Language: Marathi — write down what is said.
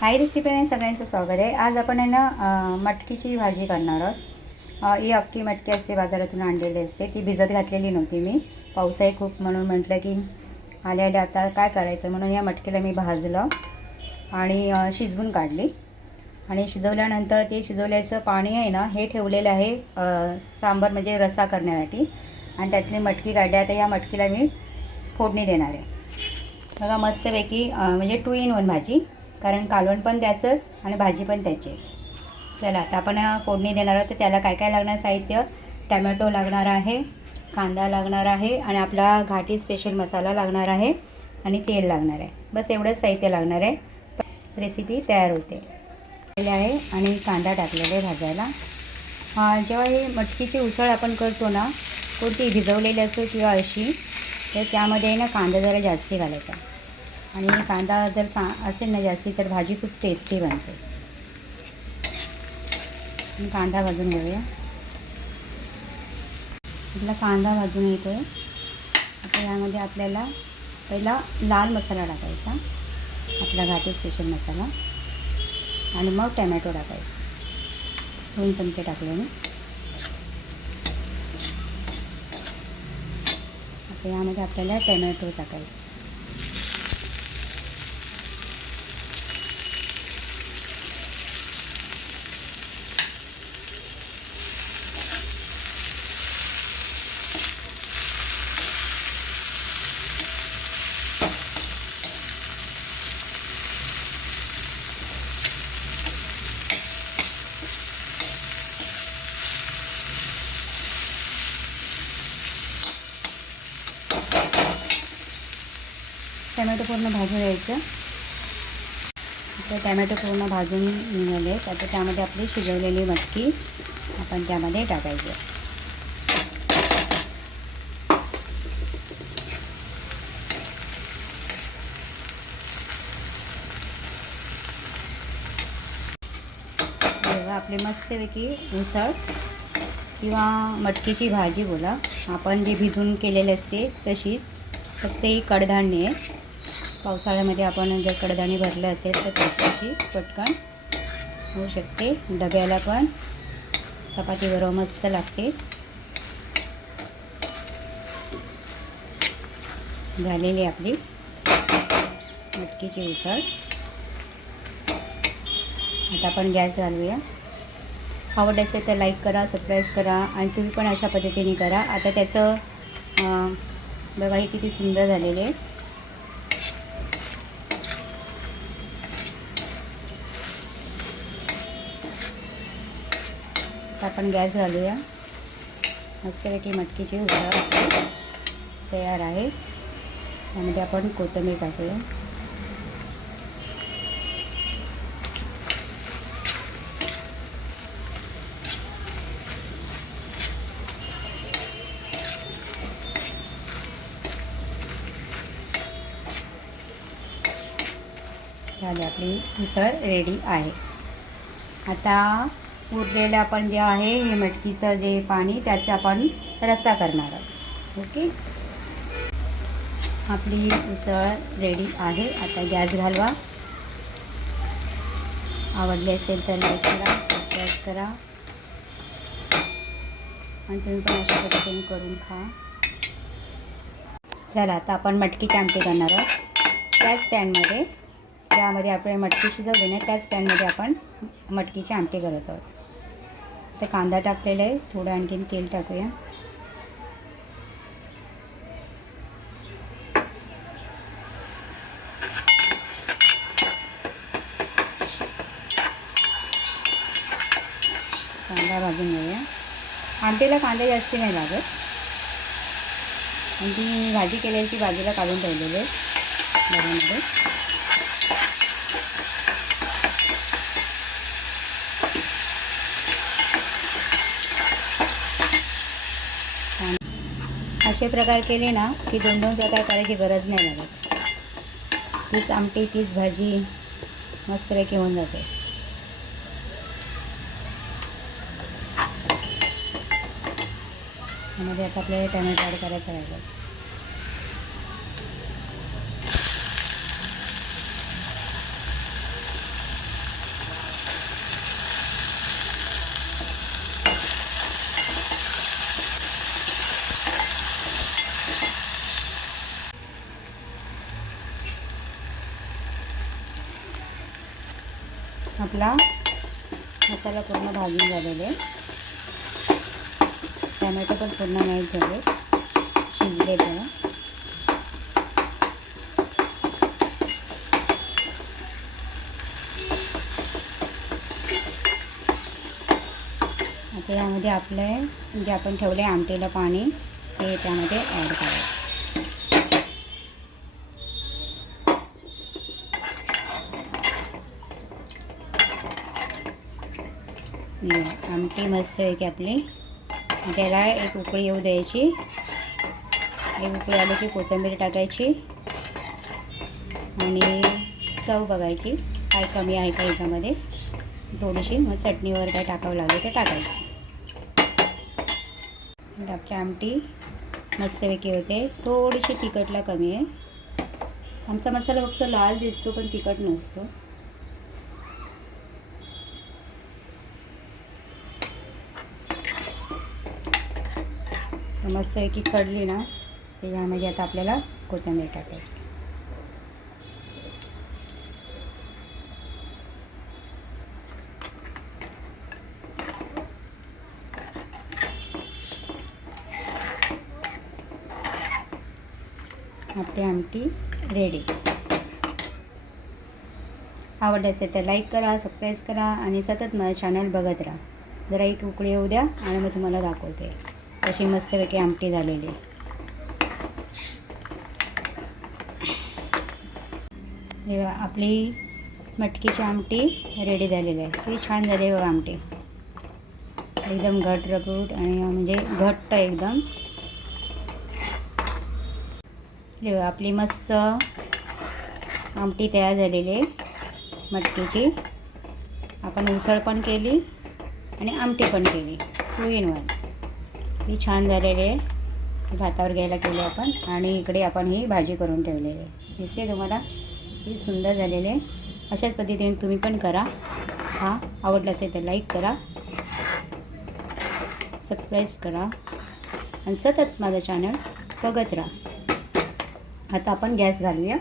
हाय रेसिपीमध्ये सगळ्यांचं स्वागत आहे. आज आपण आहे ना मटकीची भाजी करणार आहोत. ही अख्खी मटकी असते बाजारातून आणलेली असते. ती भिजत घातलेली नव्हती मी. पाऊसही खूप म्हणून म्हटलं की आल्या आल्या आता काय करायचं? म्हणून या मटकीला मी भाजलं आणि शिजवून काढली. आणि शिजवल्यानंतर ते शिजवल्याचं पाणी आहे ना हे ठेवलेलं आहे सांबार म्हणजे रसा करण्यासाठी. आणि त्यातली मटकी काढली. आता या मटकीला मी फोडणी देणार आहे. बघा मस्तपैकी म्हणजे टू इन वन भाजी. कारण कालवण पण त्याचंच आणि भाजी पण त्याचीच. चला आता आपण फोडणी देणार आहोत. तर त्याला काय काय लागणार? साहित्य टमॅटो लागणार आहे कांदा लागणार आहे आणि आपला घाटी स्पेशल मसाला लागणार आहे आणि तेल लागणार आहे. बस एवढंच साहित्य लागणार आहे. रेसिपी तयार होते. आहे आणि कांदा टाकलेला आहे भाजायला. जेव्हा हे मटकीची उसळ आपण करतो ना कोणती भिजवलेली असो किंवा अशी तर त्यामध्ये ना कांदा जरा जास्ती घालायचा. आणि कांदा जर का असेल ना जास्ती तर भाजी खूप टेस्टी बनते. कांदा भाजून घेऊया. आपला कांदा भाजून येतो आहे आता यामध्ये आपल्याला पहिला लाल मसाला टाकायचा. आपला घाटी स्पेशल मसाला. आणि मग टॅमॅटो टाकायचा. दोन चमचे टाकले मी. आता यामध्ये आपल्याला टॅमॅटो टाकायचा. टॅमॅटो पूर्ण भाजून घ्यायचं. आता टॅमॅटो पूर्ण भाजून निघाले आता त्यामध्ये आपली शिजवलेली मटकी आपण त्यामध्ये टाकायची. तेव्हा आपली मस्तपैकी उसळ किंवा मटकीची भाजी बोला. आपण जे भिजून केलेले असते तशीच फक्त ही कडधान्य आहे. पावसाळ्यामध्ये आपण जर कडधान्य भरलं असेल तर त्याची पटकन होऊ शकते. डब्याला पण चपातीबरोबर मस्त लागते. झालेली आपली मटकीची उसळ. आता आपण गॅस घालूया. आवड असेल तर लाईक करा सबस्क्राईब करा आणि तुम्ही पण अशा पद्धतीने करा. आता त्याचं बघा हे किती सुंदर झालेले. आहे आता आपण गॅस घालूया. मस्तपैकी मटकीची उसळ तयार आहे. त्यामध्ये आपण कोथिंबीर टाकूया. झाली आपली उसळ रेडी आहे. आता उरलेलं आपण जे आहे हे मटकीचं जे पाणी त्याचं आपण रस्सा करणार आहोत. ओके? आपली उसळ रेडी आहे. आता गॅस घालवा. आवडले असेल तर लाईक करा सबस्क्राईब करा. आणि तुम्ही पण अशा पद्धतीने करून खा. चला आता आपण मटकीचे आमटी करणार आहोत. त्याच पॅनमध्ये त्यामध्ये आपण मटकी शिजवली ना त्याच पॅनमध्ये आपण मटकीची आमटी करत आहोत. तर कांदा टाकलेला आहे. थोडं आणखीन तेल टाकूया. कांदा भाजून घेऊया. आमटीला कांदा जास्त नाही लागत. आणि ती मी भाजी केलेली ती बाजूला काढून ठेवलेली आहे. डब्यामध्ये असे प्रकार केले ना की दोन दोन प्रकार करायची गरज नाही लागत. तीच आमटी तीच भाजी मस्तपैकी होऊन जाते. मध्ये आता आपल्याला टमॅटो ॲड करायचं राहिलं आपला मसाला पूर्ण भाजून झालेले. आहे. टॅमॅटो पण पूर्ण मॅच झाले. शिजले पण आता यामध्ये आपले जे आपण ठेवले आमटीला पाणी ते त्यामध्ये ॲड करायचं आमटी मस्त आहे की आपली. त्याला एक उकळी येऊ द्यायची. एक उकळी आली की कोथिंबीर टाकायची. आणि चव बघायची काय कमी आहे का याच्यामध्ये. थोडीशी मग चटणीवर काय टाकावं लागेल ते टाकायचं. आपली आमटी मस्तपैकी होते. थोडीशी तिखटला कमी आहे. आमचा मसाला फक्त लाल दिसतो पण तिखट नसतो. मस्तपैकी कढली ना तर ह्यामध्ये आता आपल्याला कोथिंबीर टाकायची. आपली आमटी रेडी आवडली असेल तर लाईक करा सबस्क्राईब करा आणि सतत माझं चॅनल बघत राहा. जरा एक उकळी येऊ द्या आणि मग तुम्हाला दाखवते. अशी मस्तपैकी आमटी झालेली आहे. आपली मटकीची आमटी रेडी झालेली आहे. किती छान झाली आहे बघा आमटी. एकदम घट रगूट आणि म्हणजे घट्ट एकदम. बघा, आपली मस्त आमटी तयार झालेली आहे मटकीची. आपण उसळ पण केली आणि आमटी पण केली. टू इन वन ती छान झालेली आहे. भातावर घ्यायला केली आपण आणि इकडे आपण ही भाजी करून ठेवलेली आहे. दिसते तुम्हाला? ही सुंदर झालेली आहे. अशाच पद्धतीने तुम्ही पण करा. हा आवडला असेल तर लाईक करा. सबस्क्राईब करा. आणि सतत माझं चॅनल बघत राहा. आता आपण गॅस घालूया.